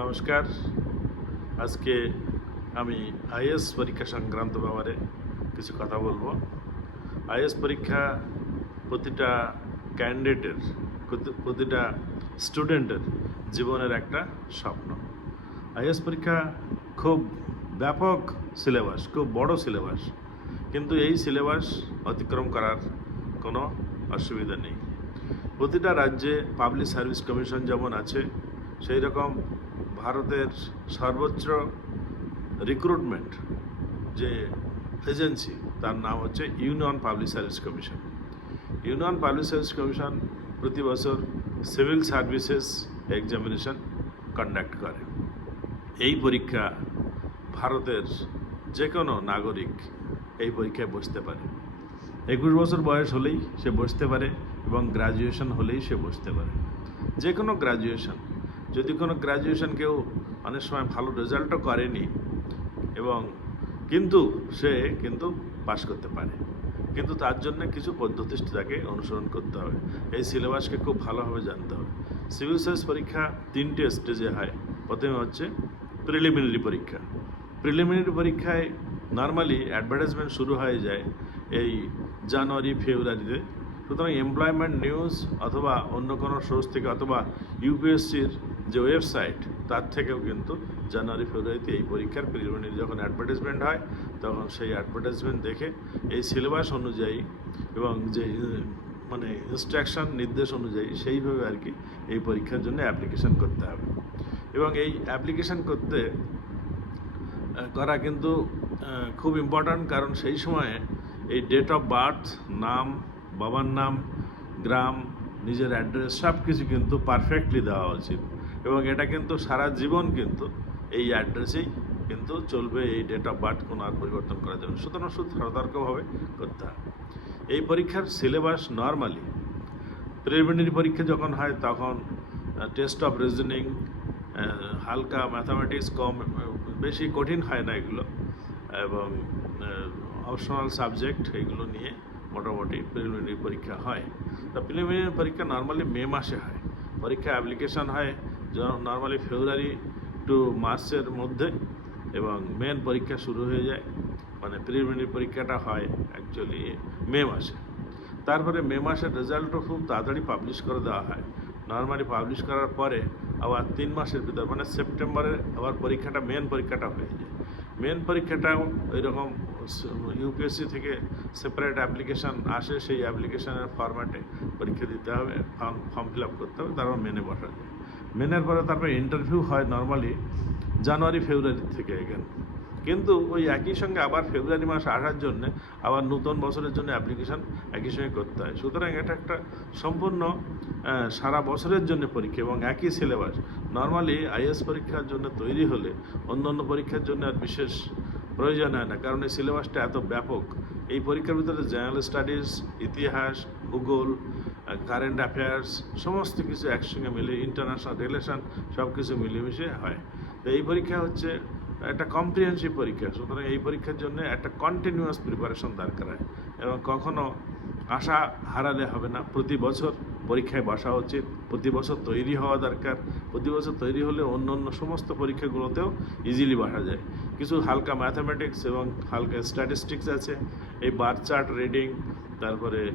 নমস্কার। আজকে আমি আইএস পরীক্ষা সংক্রান্ত ব্যাপারে কিছু কথা বলব। আইএস পরীক্ষা প্রতিটা ক্যান্ডিডেটের প্রতিটা স্টুডেন্টের জীবনের একটা স্বপ্ন। আইএস পরীক্ষা খুব ব্যাপক সিলেবাস, খুব বড় সিলেবাস। কিন্তু এই সিলেবাস অতিক্রম করার কোনো অসুবিধা নেই। প্রতিটা রাজ্যে পাবলিক সার্ভিস কমিশন যেমন আছে সেই রকম ভারতের সর্বোচ্চ রিক্রুটমেন্ট যে এজেন্সি তার নাম হচ্ছে Union Public Service Commission Union Public Service Commission প্রতি বছর সিভিল সার্ভিসেস এক্সামিনেশন কন্ডাক্ট করে। এই পরীক্ষা ভারতের যে কোনো নাগরিক এই পরীক্ষায় বসতে পারে। একুশ বছর বয়স হলেই সে বসতে পারে এবং গ্রাজুয়েশন হলেই সে বসতে পারে। যে কোনো গ্রাজুয়েশন যদি কোনো গ্রাজুয়েশন কেউ অনেক সময় ভালো রেজাল্টও করেনি, এবং কিন্তু সে কিন্তু পাশ করতে পারে। কিন্তু তার জন্য কিছু পদ্ধতি তাকে অনুসরণ করতে হবে। এই সিলেবাসকে খুব ভালোভাবে জানতে হবে। সিভিল সার্ভিস পরীক্ষা তিনটে স্টেজে হয়। প্রথমে হচ্ছে প্রিলিমিনারি পরীক্ষা। প্রিলিমিনারি পরীক্ষায় নর্মালি অ্যাডভার্টাইজমেন্ট শুরু হয়ে যায় এই জানুয়ারি, ফেব্রুয়ারিতে। সুতরাং এমপ্লয়মেন্ট নিউজ অথবা অন্য কোনো সোর্স থেকে অথবা ইউপিএসসির যে ওয়েবসাইট তার থেকেও কিন্তু জানুয়ারি, ফেব্রুয়ারিতে এই পরীক্ষার প্রিলিমিনারি যখন অ্যাডভার্টাইজমেন্ট হয়, তখন সেই অ্যাডভার্টাইজমেন্ট দেখে এই সিলেবাস অনুযায়ী এবং যে মানে ইনস্ট্রাকশন নির্দেশ অনুযায়ী সেইভাবে আর কি এই পরীক্ষার জন্য অ্যাপ্লিকেশন করতে হবে। এবং এই অ্যাপ্লিকেশন করতে করা কিন্তু খুব ইম্পর্ট্যান্ট কারণ সেই সময়ে এই ডেট অফ বার্থ নাম বাবার নাম, গ্রাম, নিজের অ্যাড্রেস সব কিছু কিন্তু পারফেক্টলি দেওয়া উচিত। এবং এটা কিন্তু সারা জীবন কিন্তু এই অ্যাড্রেসেই কিন্তু চলবে, এই ডেট অফ বার্থ কোনো আর পরিবর্তন করা যাবে সুতরাং শুধু সতর্কভাবে করতে হবে। এই পরীক্ষার সিলেবাস নর্মালি প্রিলিমিনারি পরীক্ষা যখন হয়, তখন টেস্ট অফ রিজনিং হালকা ম্যাথামেটিক্স কম, বেশি কঠিন হয় না এগুলো। এবং অপশনাল সাবজেক্ট এগুলো নিয়ে মোটামুটি প্রিলিমিনারি পরীক্ষা হয়। তা প্রিলিমিনারি পরীক্ষা নর্মালি মে মাসে হয়। পরীক্ষা অ্যাপ্লিকেশন হয় নর্মালি ফেব্রুয়ারি টু মার্চের মধ্যে এবং মেন পরীক্ষা শুরু হয়ে যায়। মানে প্রিলিমিনারি পরীক্ষাটা হয় অ্যাকচুয়ালি মে মাসে। তারপরে মে মাসের রেজাল্টও খুব তাড়াতাড়ি পাবলিশ করে দেওয়া হয়। নর্মালি পাবলিশ করার পরে আবার তিন মাসের ভিতর মানে সেপ্টেম্বরে আবার পরীক্ষাটা মেন পরীক্ষাটা হয়ে যায়। মেন পরীক্ষাটাও ওই রকম ইউপিএসসি থেকে সেপারেট অ্যাপ্লিকেশান আসে, সেই অ্যাপ্লিকেশানের ফরম্যাটে পরীক্ষা দিতে হবে ফর্ম ফর্ম ফিল আপ করতে হবে, তারপর মেনে বসা যায় মেনের পরে তারপর ইন্টারভিউ হয় নর্মালি জানুয়ারি, ফেব্রুয়ারি থেকে এখানে কিন্তু ওই একই সঙ্গে আবার ফেব্রুয়ারি মাস আসার জন্য আবার নতুন বছরের জন্য অ্যাপ্লিকেশন একই সঙ্গে করতে হয়। সুতরাং এটা একটা সম্পূর্ণ সারা বছরের জন্য পরীক্ষা এবং একই সিলেবাস নর্মালি আইএস পরীক্ষার জন্য তৈরি হলে অন্য অন্য পরীক্ষার জন্য আর বিশেষ প্রয়োজন হয় না, কারণ এই সিলেবাসটা এত ব্যাপক। এই পরীক্ষার ভিতরে জেনারেল স্টাডিজ ইতিহাস, ভূগোল কারেন্ট অ্যাফেয়ার্স সমস্ত কিছু একসঙ্গে মিলে ইন্টারন্যাশনাল রিলেশন সব কিছু মিলেমিশে হয়। তো এই পরীক্ষা হচ্ছে একটা কম্প্রিহেন্সিভ পরীক্ষা, সুতরাং এই পরীক্ষার জন্য একটা কন্টিনিউয়াস প্রিপারেশন দরকার হয় এবং কখনো আশা হারালে হবে না। প্রতি বছর পরীক্ষায় বসা উচিত। প্রতি বছর তৈরি হওয়া দরকার। প্রতি বছর তৈরি হলে অন্য অন্য সমস্ত পরীক্ষাগুলোতেও ইজিলি বসা যায়। কিছু হালকা ম্যাথামেটিক্স এবং হালকা স্ট্যাটিস্টিক্স আছে। এই বার চার্ট রিডিং তারপরে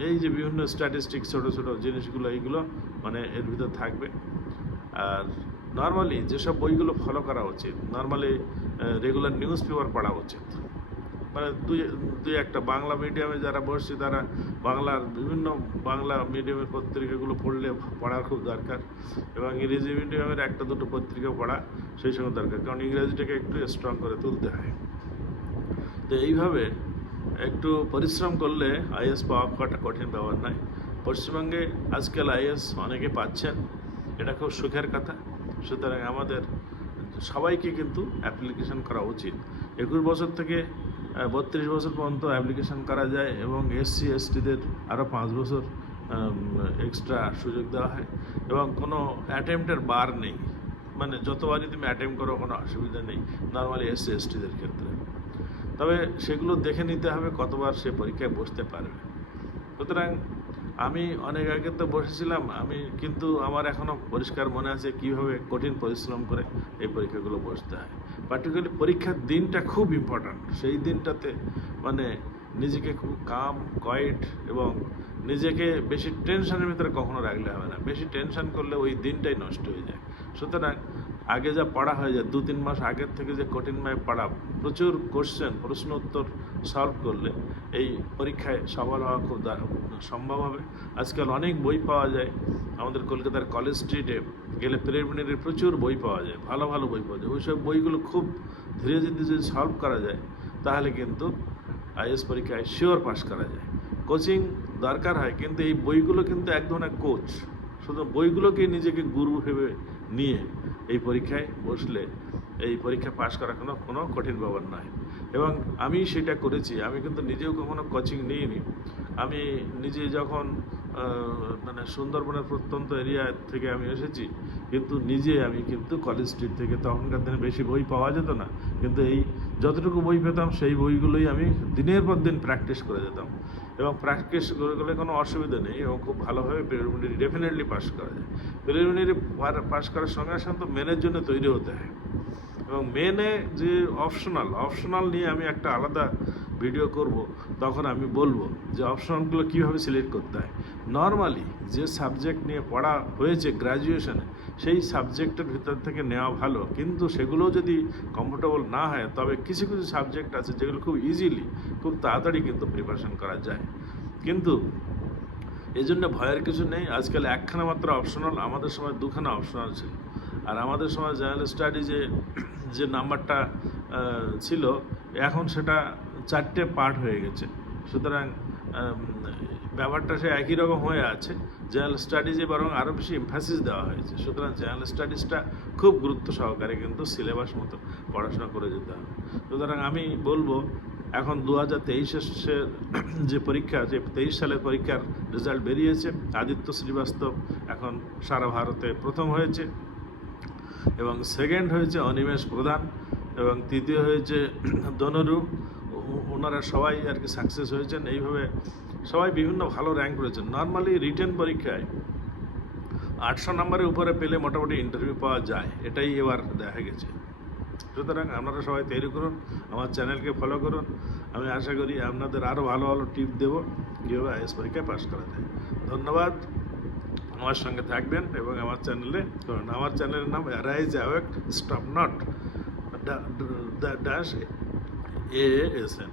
এই- যে বিভিন্ন স্ট্যাটিস্টিক্স ছোটো ছোটো জিনিসগুলো, এইগুলো মানে এর ভিতর থাকবে। আর নর্মালি যেসব বইগুলো ফলো করা উচিত নর্মালি রেগুলার নিউজ পেপার পড়া উচিত। মানে দুই দুই একটা বাংলা মিডিয়ামে যারা বসছে, তারা বাংলার বিভিন্ন বাংলা মিডিয়ামের পত্রিকাগুলো পড়লে পড়ার খুব দরকার। এবং ইংরেজি মিডিয়ামের একটা দুটো পত্রিকা পড়া সেই সময় দরকার। কারণ ইংরেজিটাকে একটু স্ট্রং করে তুলতে হয়। তো এইভাবে একটু পরিশ্রম করলে আইএস পাওয়া কটা কঠিন ব্যাপার নয়। পশ্চিমবঙ্গে আজকাল আইএস অনেকে পাচ্ছেন, এটা খুব সুখের কথা। সুতরাং আমাদের সবাইকে কিন্তু অ্যাপ্লিকেশন করা উচিত। একুশ বছর থেকে বত্রিশ বছর পর্যন্ত অ্যাপ্লিকেশান করা যায় এবং এসসি এসটিদের আরও পাঁচ বছর এক্সট্রা সুযোগ দেওয়া হয় এবং কোনো অ্যাটেম্পটের বার নেই। মানে যতবারই তুমি অ্যাটেম্প করো, কোনো অসুবিধা নেই। নর্মালি এসসি এসটিদের ক্ষেত্রে। তবে সেগুলো দেখে নিতে হবে কতবার সে পরীক্ষায় বসতে পারবে। সুতরাং আমি অনেক আগে তো বসেছিলাম, আমি কিন্তু আমার এখনও পরিষ্কার মনে আছে কীভাবে কঠিন পরিশ্রম করে এই পরীক্ষাগুলো বসতে হয়। পার্টিকুলারলি পরীক্ষার দিনটা খুব ইম্পর্ট্যান্ট সেই দিনটাতে মানে নিজেকে খুব কাম কয়েট এবং নিজেকে বেশি টেনশনের ভিতরে কখনো রাখলে হবে না। বেশি টেনশন করলে ওই দিনটাই নষ্ট হয়ে যায়। সুতরাং আগে যা পড়া হয়ে যায়, দু, তিন মাস আগের থেকে যে কঠিনভাবে পড়া, প্রচুর কোশ্চেন প্রশ্ন উত্তর সলভ করলে এই পরীক্ষায় সফল হওয়া খুব সম্ভব হবে। আজকাল অনেক বই পাওয়া যায়। আমাদের কলকাতার কলেজ স্ট্রিটে গেলে প্রিলিমিনারি প্রচুর বই পাওয়া যায়, ভালো ভালো বই পাওয়া যায়। ওই সব বইগুলো খুব ধীরে ধীরে যদি সলভ করা যায়। তাহলে কিন্তু আইএস পরীক্ষায় শিওর পাস করা যায়। কোচিং দরকার হয়, কিন্তু এই বইগুলো কিন্তু এক ধরনের কোচ শুধু বইগুলোকে নিজেকে গুরু ভেবে নিয়ে এই পরীক্ষায় বসলে এই পরীক্ষা পাশ করা কোনো কোনো কঠিন ব্যাপার নয়। এবং আমি সেটা করেছি। আমি কিন্তু নিজেও কখনো কোচিং নিইনি। আমি নিজে যখন মানে সুন্দরবনের প্রত্যন্ত এরিয়া থেকে আমি এসেছি, কিন্তু নিজে আমি কিন্তু কলেজ স্ট্রিট থেকে তখনকার দিনে বেশি বই পাওয়া যেত না। কিন্তু এই যতটুকু বই পেতাম, সেই বইগুলোই আমি দিনের পর দিন প্র্যাকটিস করে যেতাম। এবং প্র্যাকটিস করে গেলে কোনো অসুবিধা নেই এবং খুব ভালোভাবে প্রিলিমিনারি ডেফিনেটলি পাস করা যায়। প্রিলিমিনারি পাস করার সঙ্গে সঙ্গে তো মেনের জন্য তৈরি হতে হয়। এবং মেনে যে অপশনাল অপশনাল নিয়ে আমি একটা আলাদা ভিডিও করব, তখন আমি বলব যে অপশনালগুলো কীভাবে সিলেক্ট করতে হয়। নর্মালি যে সাবজেক্ট নিয়ে পড়া হয়েছে গ্র্যাজুয়েশনে সেই সাবজেক্টের ভিতর থেকে নেওয়া ভালো। কিন্তু সেগুলো যদি কমফোর্টেবল না হয়, তবে কিছু কিছু সাবজেক্ট আছে যেগুলো খুব ইজিলি খুব তাড়াতাড়ি কিন্তু প্রিপারেশন করা যায়। কিন্তু এই জন্য ভয়ের কিছু নেই। আজকাল একখানা মাত্র অপশনাল আমাদের সময় দুখানা অপশনাল ছিল। আর আমাদের সময় জেনারেল স্টাডিজে যে নাম্বারটা ছিল, এখন সেটা চারটে পার্ট হয়ে গেছে। সুতরাং ব্যাপারটা সে একই রকম হয়ে আছে। জেনারেল স্টাডিজে বরং আরও বেশি এমফাসিস দেওয়া হয়েছে। সুতরাং জেনারেল স্টাডিজটা খুব গুরুত্ব সহকারে কিন্তু সিলেবাস মতো পড়াশোনা করে যেতে হবে। সুতরাং আমি বলব, এখন দু হাজার তেইশের যে পরীক্ষা যে তেইশ সালের পরীক্ষার রেজাল্ট বেরিয়েছে। আদিত্য শ্রীবাস্তব এখন সারা ভারতে প্রথম হয়েছে এবং সেকেন্ড হয়েছে অনিমেষ প্রধান এবং তৃতীয় হয়েছে দনরু ও- ওনারা সবাই আর কি সাকসেস হয়েছেন। এইভাবে সবাই বিভিন্ন ভালো র্যাঙ্ক করেছেন। নর্মালি রিটেন পরীক্ষায় আটশো নম্বরের উপরে পেলে মোটামুটি ইন্টারভিউ পাওয়া যায়। এটাই এবার দেখা গেছে। সুতরাং আপনারা সবাই তৈরি করুন, আমার চ্যানেলকে ফলো করুন। আমি আশা করি আপনাদের আরও ভালো ভালো টিপ দেবো, কীভাবে আইএস পরীক্ষায় পাস করা যায় ধন্যবাদ। আমার সঙ্গে থাকবেন এবং আমার চ্যানেলে করুন আমার চ্যানেলের নাম arise awake stop not dash A S N